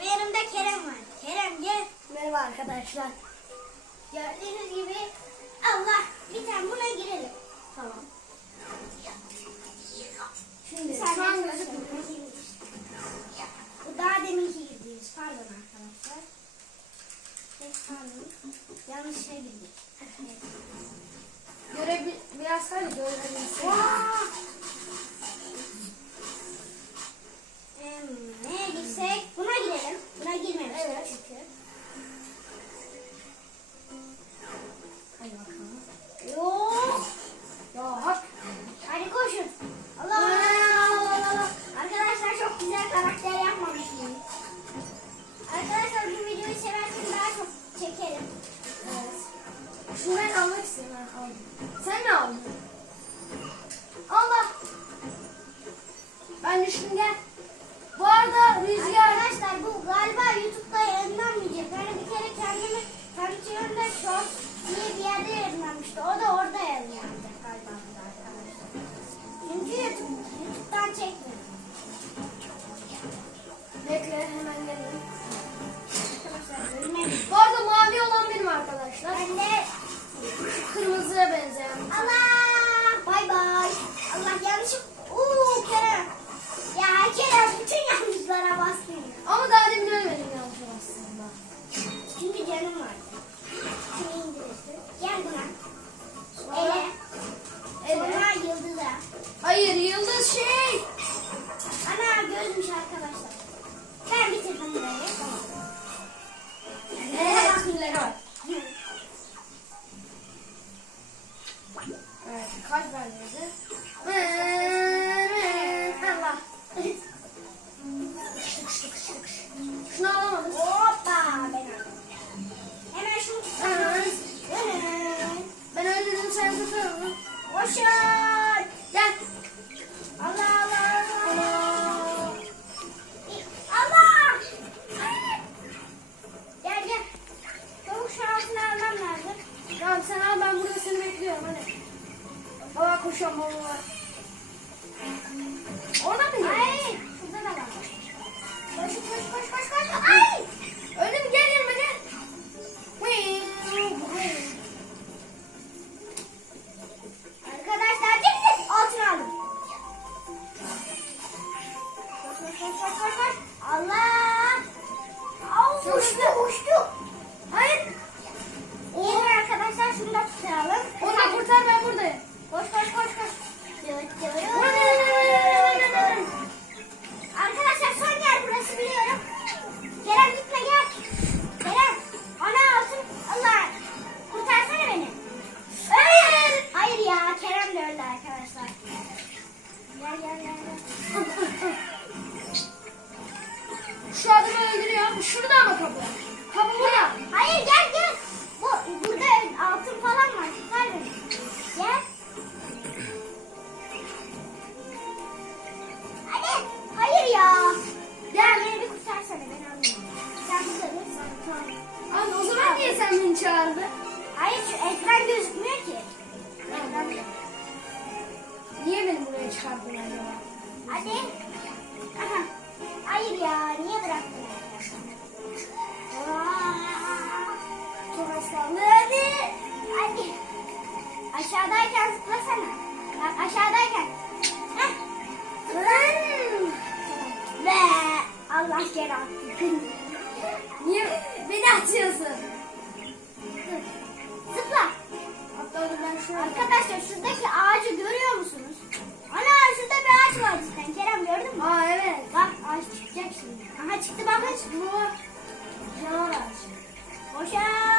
gibi yanımda Kerem var. Kerem gel. Merhaba arkadaşlar. Gördüğünüz gibi Allah bir tane buna girelim. Tamam. Şimdi sen Bu daha deminki girdiğimiz. Pardon arkadaşlar. Pardon. Yanlış şey girdik. Evet. Görebil biraz sadece görebilirsin. Ben düştüm gel. Bu arada rüzgar... Arkadaşlar bu galiba YouTube'da yayınlanmayacak. Yani bir kere Koşun. Gel. Allah Allah Allah. Gel gel. Çabuk şarapını almam lazım. Tamam sen al ben burada seni bekliyorum hadi. Baba koşuyorum baba. Ona mı? Hayır. Uçtu uçtu. Hayır. Gelin arkadaşlar şunu da tutalım. Ona kurtar ben buradayım. Koş koş koş koş. kere attım. Niye beni atıyorsun? Dur. Zıpla. Arkadaşlar şuradaki ağacı görüyor musunuz? Ana şurada bir ağaç var cidden. Kerem gördün mü? Aa evet. Bak ağaç çıkacak şimdi. Aha çıktı bakın. Bu canavar ağacı. Boşa.